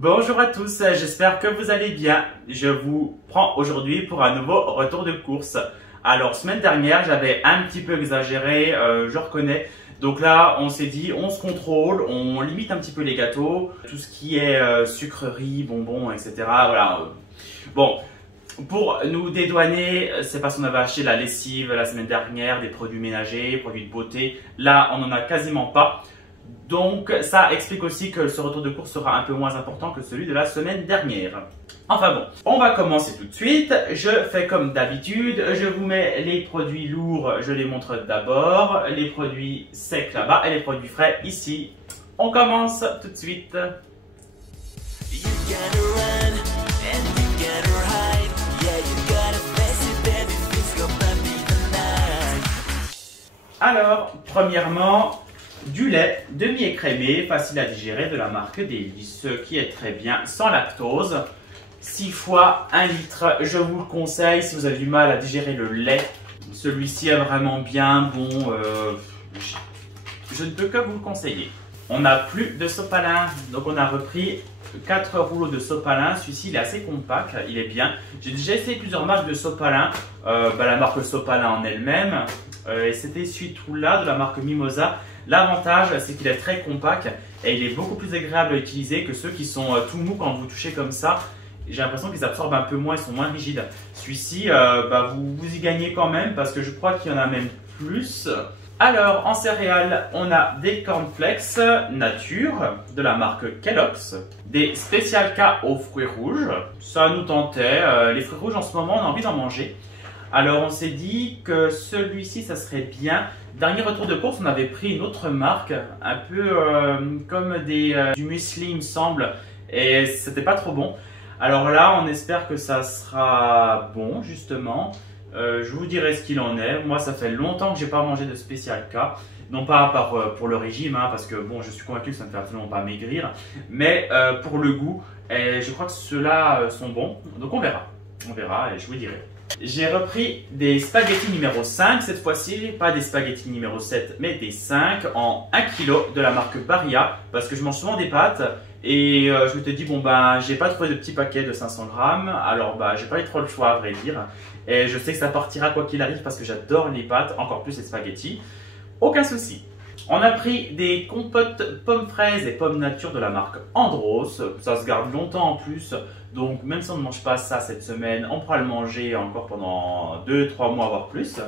Bonjour à tous, j'espère que vous allez bien. Je vous prends aujourd'hui pour un nouveau retour de course. Alors, semaine dernière, j'avais un petit peu exagéré, je reconnais. Donc là, on s'est dit, on se contrôle, on limite un petit peu les gâteaux, tout ce qui est sucreries, bonbons, etc. Voilà. Bon, pour nous dédouaner, c'est parce qu'on avait acheté la lessive la semaine dernière, des produits ménagers, produits de beauté. Là, on n'en a quasiment pas. Donc, ça explique aussi que ce retour de course sera un peu moins important que celui de la semaine dernière. Enfin bon, on va commencer tout de suite. Je fais comme d'habitude, je vous mets les produits lourds, je les montre d'abord, les produits secs là-bas et les produits frais ici. On commence tout de suite. Alors, premièrement, du lait demi-écrémé, facile à digérer de la marque Délice, qui est très bien, sans lactose. 6 fois 1 litre, je vous le conseille si vous avez du mal à digérer le lait. Celui-ci est vraiment bien bon, je ne peux que vous le conseiller. On n'a plus de sopalin, donc on a repris 4 rouleaux de sopalin. Celui-ci il est assez compact, il est bien. J'ai déjà essayé plusieurs marques de sopalin, la marque Sopalin en elle-même, et c'était celui-là de la marque Mimosa. L'avantage, c'est qu'il est très compact et il est beaucoup plus agréable à utiliser que ceux qui sont tout mous quand vous touchez comme ça. J'ai l'impression qu'ils absorbent un peu moins, ils sont moins rigides. Celui-ci, vous y gagnez quand même parce que je crois qu'il y en a même plus. Alors, en céréales, on a des cornflakes nature de la marque Kellogg's, des Special K aux fruits rouges. Ça nous tentait. Les fruits rouges, en ce moment, on a envie d'en manger. Alors, on s'est dit que celui-ci, ça serait bien. Dernier retour de course, on avait pris une autre marque, un peu comme du muesli, il me semble, et c'était pas trop bon. Alors là, on espère que ça sera bon, justement. Je vous dirai ce qu'il en est. Moi, ça fait longtemps que j'ai pas mangé de Special K. Non pas pour le régime, hein, parce que bon, je suis convaincu que ça ne fait absolument pas maigrir, mais pour le goût, et je crois que ceux-là sont bons. Donc on verra et je vous dirai. J'ai repris des spaghettis numéro 5 cette fois-ci, pas des spaghettis numéro 7 mais des 5 en 1 kg de la marque Barilla parce que je mange souvent des pâtes et je me suis dit bon j'ai pas trouvé de petit paquet de 500 grammes alors j'ai pas eu trop le choix à vrai dire et je sais que ça partira quoi qu'il arrive parce que j'adore les pâtes, encore plus les spaghettis, aucun souci. On a pris des compotes pommes fraises et pommes nature de la marque Andros. Ça se garde longtemps en plus. Donc même si on ne mange pas ça cette semaine, on pourra le manger encore pendant 2-3 mois voire plus.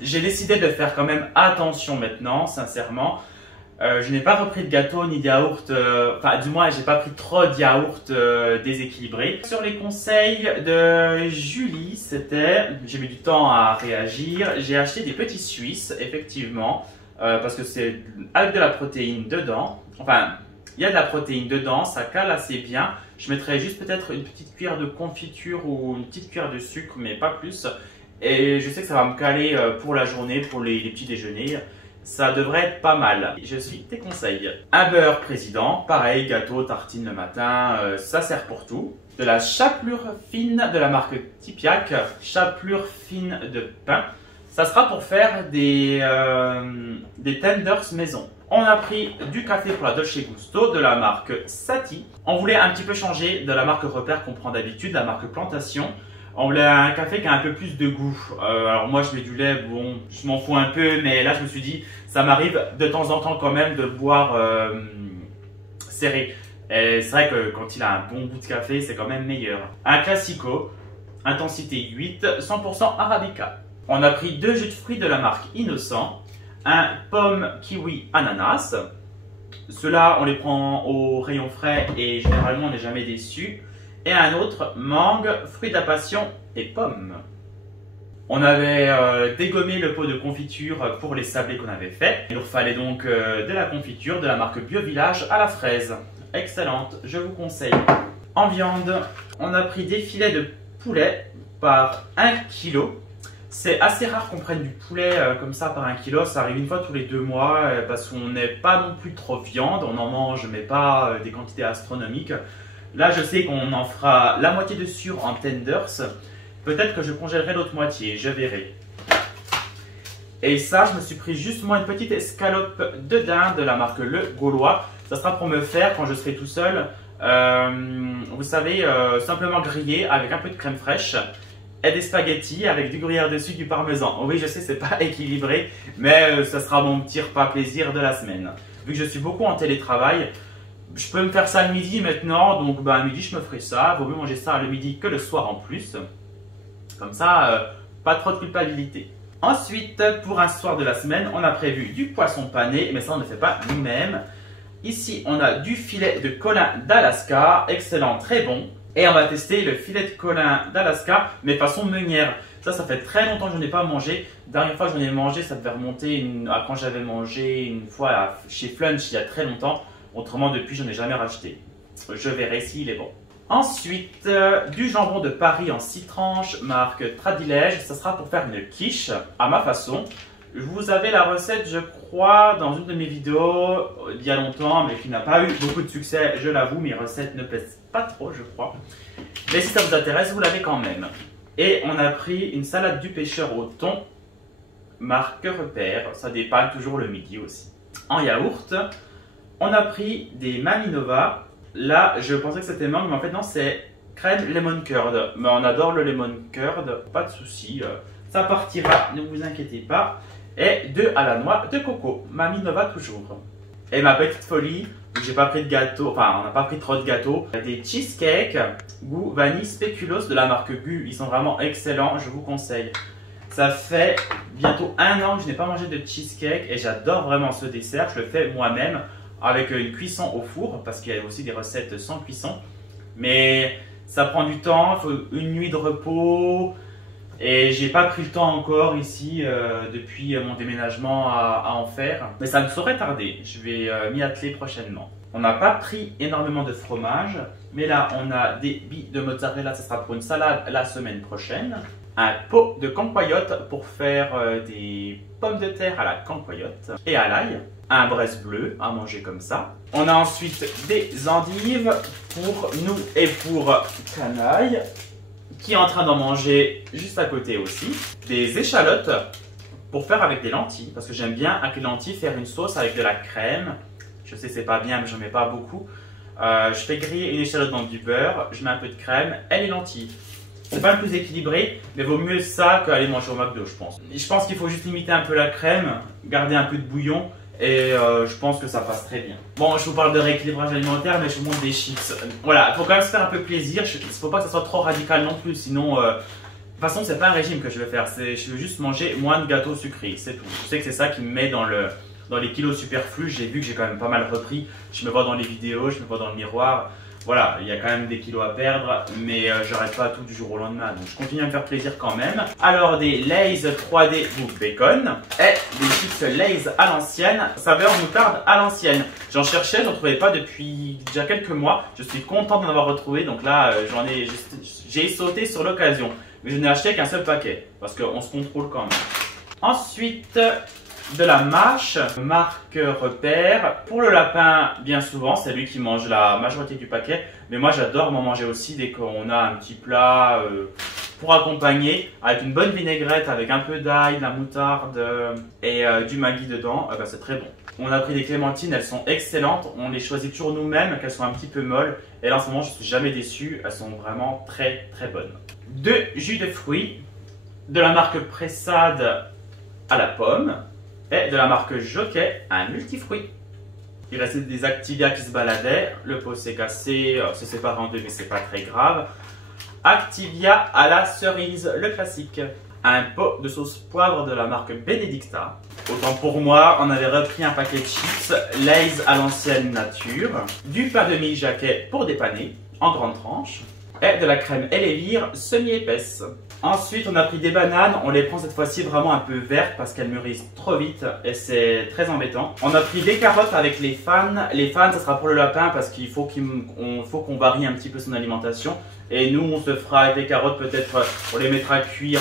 J'ai décidé de faire quand même attention maintenant, sincèrement. Je n'ai pas repris de gâteau ni de yaourt, du moins j'ai pas pris trop de yaourt déséquilibré. Sur les conseils de Julie, j'ai mis du temps à réagir, j'ai acheté des petits Suisses, effectivement. Parce que c'est avec de la protéine dedans, il y a de la protéine dedans, ça cale assez bien. Je mettrai juste peut-être une petite cuillère de confiture ou une petite cuillère de sucre, mais pas plus. Et je sais que ça va me caler pour la journée, pour les petits déjeuners. Ça devrait être pas mal. Je suis tes conseils. Un beurre président, pareil, gâteau, tartine le matin, ça sert pour tout. De la chapelure fine de la marque Tipiak, chapelure fine de pain. Ça sera pour faire des tenders maison. On a pris du café pour la Dolce Gusto de la marque Sati. On voulait un petit peu changer de la marque Repère qu'on prend d'habitude, la marque Plantation. On voulait un café qui a un peu plus de goût. Alors moi je mets du lait, bon, je m'en fous un peu, mais là je me suis dit, ça m'arrive de temps en temps quand même de boire serré. Et c'est vrai que quand il a un bon goût de café, c'est quand même meilleur. Un Classico, intensité 8, 100% Arabica. On a pris 2 jus de fruits de la marque Innocent, un pomme kiwi ananas. Ceux-là, on les prend au rayon frais et généralement on n'est jamais déçu. Et un autre, mangue, fruits de la passion et pommes. On avait dégommé le pot de confiture pour les sablés qu'on avait fait. Il nous fallait donc de la confiture de la marque Bio Village à la fraise. Excellente, je vous conseille. En viande, on a pris des filets de poulet par 1 kg. C'est assez rare qu'on prenne du poulet comme ça par 1 kg, ça arrive une fois tous les 2 mois parce qu'on n'est pas non plus trop viande, on en mange mais pas des quantités astronomiques. Là je sais qu'on en fera la moitié de sûr en tenders, peut-être que je congèlerai l'autre moitié, je verrai. Et ça je me suis pris justement une petite escalope de dinde de la marque Le Gaulois. Ça sera pour me faire, quand je serai tout seul, Vous savez, simplement grillé avec un peu de crème fraîche et des spaghettis avec du gruyère dessus, du parmesan. Oui, je sais, c'est pas équilibré, mais ça sera mon petit repas plaisir de la semaine. Vu que je suis beaucoup en télétravail, je peux me faire ça le midi maintenant, donc à midi je me ferai ça. Vaut mieux manger ça le midi que le soir en plus. Comme ça, pas trop de culpabilité. Ensuite, pour un soir de la semaine, on a prévu du poisson pané, mais ça on ne le fait pas nous-mêmes. Ici, on a du filet de colin d'Alaska, excellent, très bon. Et on va tester le filet de colin d'Alaska, mais façon meunière. Ça fait très longtemps que je n'en ai pas mangé. La dernière fois que j'en ai mangé, ça devait remonter à quand j'avais mangé une fois chez Flunch il y a très longtemps. Autrement, depuis, je n'en ai jamais racheté. Je verrai s'il est bon. Ensuite, du jambon de Paris en 6 tranches, marque Tradilège. Ça sera pour faire une quiche à ma façon. Vous avez la recette, je crois, dans une de mes vidéos il y a longtemps, mais qui n'a pas eu beaucoup de succès, je l'avoue. Mes recettes ne plaisent pas trop, je crois. Mais si ça vous intéresse, vous l'avez quand même. Et on a pris une salade du pêcheur au thon, marque Repère. Ça dépanne toujours le midi aussi. En yaourt, on a pris des Mamie Nova. Là, je pensais que c'était mangue, mais en fait non, c'est crème lemon curd. Mais on adore le lemon curd, pas de souci. Ça partira, ne vous inquiétez pas. Et 2 à la noix de coco, Mamie Nova toujours. Et ma petite folie, j'ai pas pris de gâteau, enfin on n'a pas pris trop de gâteaux, des cheesecakes goût vanille spéculoos de la marque Gu. Ils sont vraiment excellents, je vous conseille. Ça fait bientôt 1 an que je n'ai pas mangé de cheesecake et j'adore vraiment ce dessert. Je le fais moi-même avec une cuisson au four parce qu'il y a aussi des recettes sans cuisson. Mais ça prend du temps, il faut une nuit de repos. Et j'ai pas pris le temps encore ici depuis mon déménagement à en faire. Mais ça ne saurait tarder, je vais m'y atteler prochainement. On n'a pas pris énormément de fromage, mais là on a des billes de mozzarella, ça sera pour une salade la semaine prochaine. Un pot de cancoyote pour faire des pommes de terre à la cancoyote et à l'ail. Un braise bleu à manger comme ça. On a ensuite des endives pour nous et pour Canaille, qui est en train d'en manger juste à côté aussi. Des échalotes pour faire avec des lentilles, parce que j'aime bien avec les lentilles faire une sauce avec de la crème. Je sais c'est pas bien, mais j'en mets pas beaucoup. Je fais griller une échalote dans du beurre, je mets un peu de crème et les lentilles. C'est pas le plus équilibré, mais vaut mieux ça qu'aller manger au McDo, je pense. Je pense qu'il faut juste limiter un peu la crème, garder un peu de bouillon, et je pense que ça passe très bien. Bon, je vous parle de rééquilibrage alimentaire, mais je vous montre des chips. Voilà, il faut quand même se faire un peu plaisir. Il ne faut pas que ça soit trop radical non plus, sinon... de toute façon, c'est pas un régime que je veux faire. Je veux juste manger moins de gâteaux sucrés, c'est tout. Je sais que c'est ça qui me met dans les kilos superflus. J'ai vu que j'ai quand même pas mal repris. Je me vois dans les vidéos, je me vois dans le miroir. Voilà, il y a quand même des kilos à perdre, mais j'arrête pas tout du jour au lendemain, donc je continue à me faire plaisir quand même. Alors des Lay's 3D Bouffe Bacon et des chips Lay's à l'ancienne, saveur moutarde à l'ancienne. J'en cherchais, j'en trouvais pas depuis déjà quelques mois. Je suis content d'en avoir retrouvé, donc là j'ai sauté sur l'occasion. Mais je n'ai acheté qu'un seul paquet, parce qu'on se contrôle quand même. Ensuite, de la mâche, marque Repère. Pour le lapin, bien souvent, c'est lui qui mange la majorité du paquet. Mais moi, j'adore m'en manger aussi dès qu'on a un petit plat pour accompagner. Avec une bonne vinaigrette, avec un peu d'ail, de la moutarde et du Maggi dedans. C'est très bon. On a pris des clémentines, elles sont excellentes. On les choisit toujours nous-mêmes, qu'elles sont un petit peu molles. Et là, en ce moment, je ne suis jamais déçu. Elles sont vraiment très, très bonnes. 2 jus de fruits de la marque Pressade à la pomme. Et de la marque Jockey, un multifruit. Il restait des Activia qui se baladaient. Le pot s'est cassé, c'est séparé en deux, mais c'est pas très grave. Activia à la cerise, le classique. Un pot de sauce poivre de la marque Benedicta. Autant pour moi, on avait repris un paquet de chips Lay's à l'ancienne nature. Du pain de mie Jacquet pour dépanner, en grandes tranches. Et de la crème Elevire semi-épaisse. Ensuite, on a pris des bananes. On les prend cette fois-ci vraiment un peu vertes parce qu'elles mûrissent trop vite et c'est très embêtant. On a pris des carottes avec les fans. Les fans, ça sera pour le lapin parce qu'il faut qu'on varie un petit peu son alimentation. Et nous, on se fera avec les carottes, peut-être on les mettra à cuire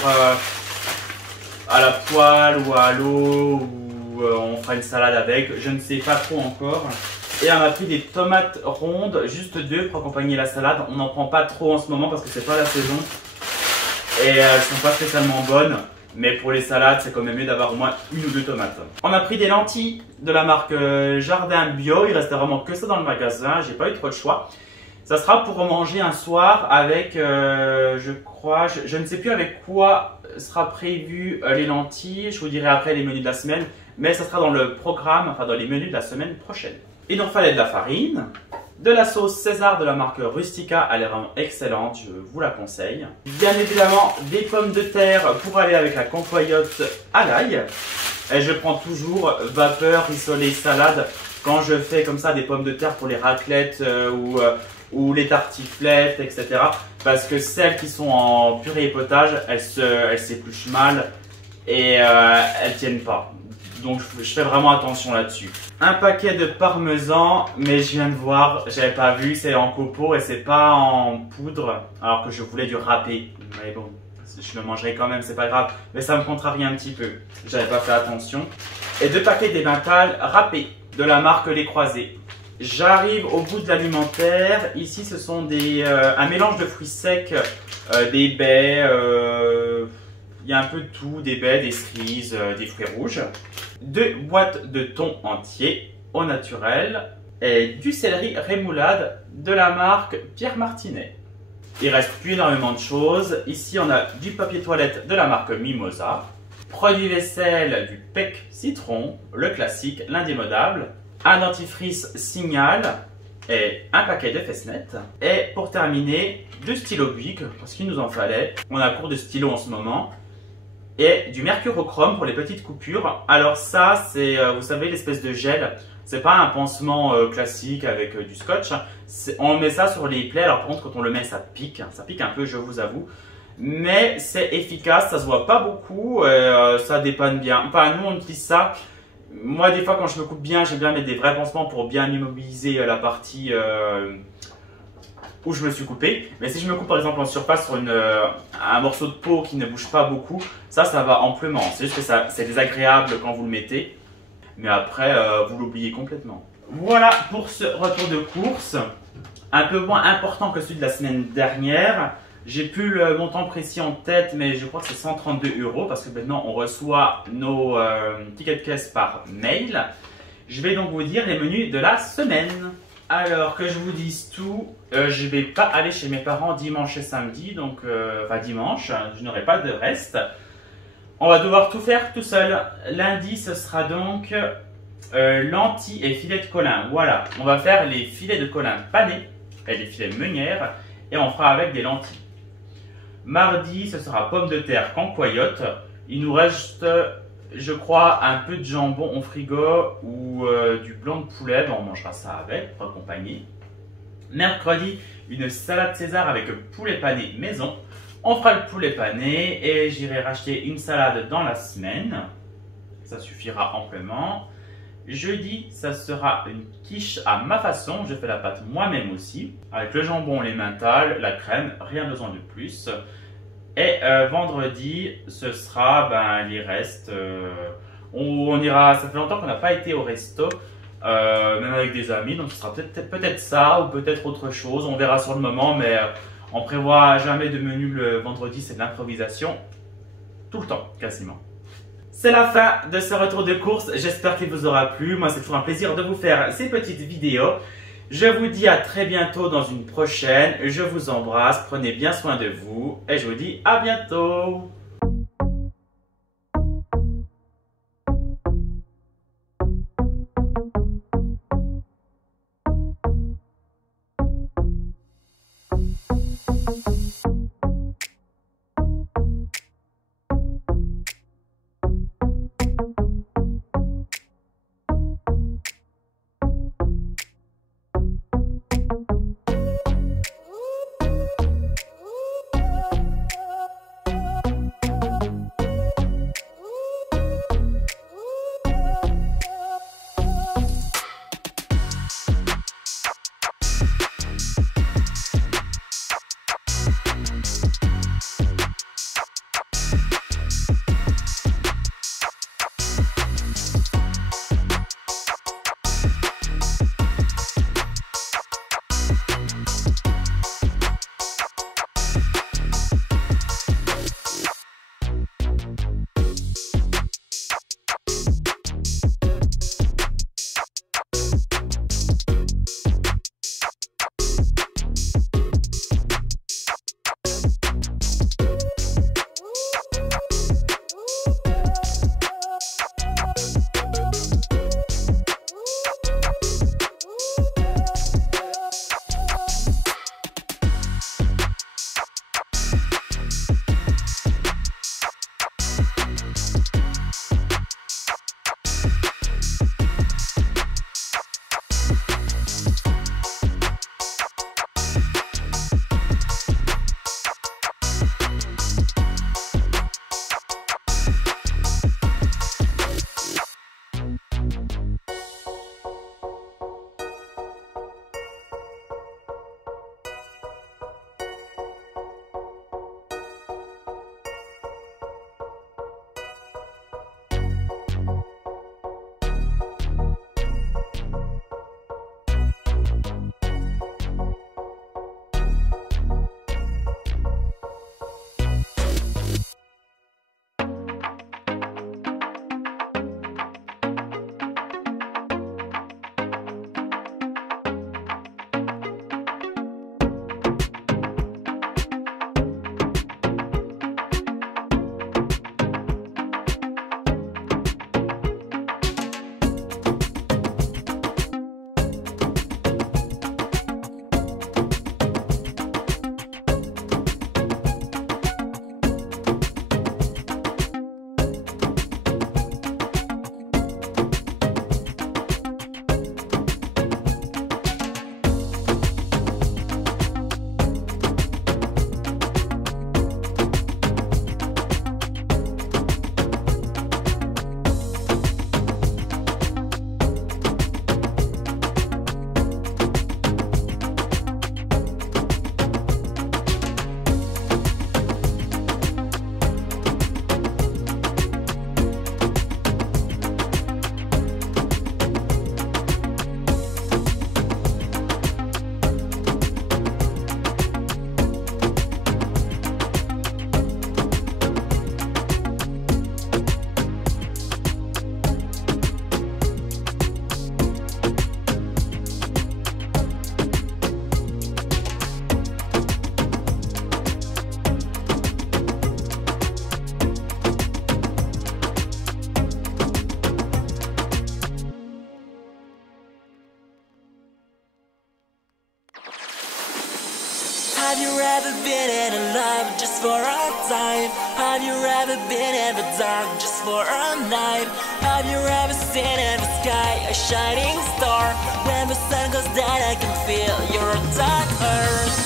à la poêle ou à l'eau ou on fera une salade avec. Je ne sais pas trop encore. Et on a pris des tomates rondes, juste 2 pour accompagner la salade. On n'en prend pas trop en ce moment parce que c'est pas la saison. Et elles sont pas spécialement bonnes. Mais pour les salades, c'est quand même mieux d'avoir au moins 1 ou 2 tomates. On a pris des lentilles de la marque Jardin Bio. Il restait vraiment que ça dans le magasin. J'ai pas eu trop de choix. Ça sera pour manger un soir avec, je crois, je ne sais plus avec quoi sera prévu les lentilles. Je vous dirai après les menus de la semaine, mais ça sera dans le programme, enfin dans les menus de la semaine prochaine. Il nous fallait de la farine, de la sauce César de la marque Rustica, elle est vraiment excellente, je vous la conseille. Bien évidemment, des pommes de terre pour aller avec la concoyote à l'ail. Et je prends toujours vapeur, rissoler, salade quand je fais comme ça des pommes de terre pour les raclettes ou les tartiflettes, etc. Parce que celles qui sont en purée et potage, elles s'épluchent mal et elles tiennent pas. Donc je fais vraiment attention là-dessus. Un paquet de parmesan, mais je viens de voir, j'avais pas vu, c'est en copeaux et c'est pas en poudre, alors que je voulais du râpé. Mais bon, je le mangerai quand même, c'est pas grave. Mais ça me contrarie un petit peu, j'avais pas fait attention. Et 2 paquets d'emmental râpés de la marque Les Croisés. J'arrive au bout de l'alimentaire. Ici, ce sont un mélange de fruits secs, des baies, il y a un peu de tout, des baies, des cerises, des fruits rouges. 2 boîtes de thon entier au naturel et du céleri rémoulade de la marque Pierre Martinet. Il reste plus énormément de choses. Ici, on a du papier toilette de la marque Mimosa, produit vaisselle du PEC Citron, le classique, l'indémodable, un dentifrice Signal et un paquet de fesses-nettes. Et pour terminer, 2 stylos Bic, parce qu'il nous en fallait. On a cours de stylos en ce moment. Et du mercurochrome pour les petites coupures. Alors ça, c'est, vous savez, l'espèce de gel. C'est pas un pansement classique avec du scotch. On met ça sur les plaies. Alors par contre, quand on le met, ça pique. Ça pique un peu, je vous avoue. Mais c'est efficace, ça se voit pas beaucoup. Ça dépanne bien. Enfin, nous, on utilise ça. Moi, des fois, quand je me coupe bien, j'aime bien mettre des vrais pansements pour bien immobiliser la partie où je me suis coupé. Mais si je me coupe par exemple en surface sur un morceau de peau qui ne bouge pas beaucoup, ça va amplement. C'est juste que c'est désagréable quand vous le mettez. Mais après, vous l'oubliez complètement. Voilà pour ce retour de course. Un peu moins important que celui de la semaine dernière. J'ai plus le montant précis en tête, mais je crois que c'est 132 € parce que maintenant on reçoit nos tickets de caisse par mail. Je vais donc vous dire les menus de la semaine. Alors que je vous dise tout, je vais pas aller chez mes parents dimanche et samedi, donc enfin dimanche, je n'aurai pas de reste. On va devoir tout faire tout seul. Lundi, ce sera donc lentilles et filets de colin. Voilà, on va faire les filets de colin panés et les filets meunières et on fera avec des lentilles. Mardi, ce sera pommes de terre cancoyote. Il nous reste, je crois, un peu de jambon au frigo ou du blanc de poulet. Ben, on mangera ça avec, pour accompagner. Mercredi, une salade César avec poulet pané maison. On fera le poulet pané et j'irai racheter une salade dans la semaine. Ça suffira amplement. Jeudi, ça sera une quiche à ma façon. Je fais la pâte moi-même aussi. Avec le jambon, l'emmental, la crème, rien besoin de plus. Et vendredi, ce sera les restes. On ira, ça fait longtemps qu'on n'a pas été au resto, même avec des amis. Donc ce sera peut-être ça ou peut-être autre chose. On verra sur le moment, mais on prévoit jamais de menu le vendredi. C'est de l'improvisation tout le temps, quasiment. C'est la fin de ce retour de course, j'espère qu'il vous aura plu. Moi, c'est toujours un plaisir de vous faire ces petites vidéos. Je vous dis à très bientôt dans une prochaine. Je vous embrasse, prenez bien soin de vous et je vous dis à bientôt. Have you ever been in love just for a time? Have you ever been in the dark just for a night? Have you ever seen in the sky a shining star? When the sun goes down I can feel your dark earth.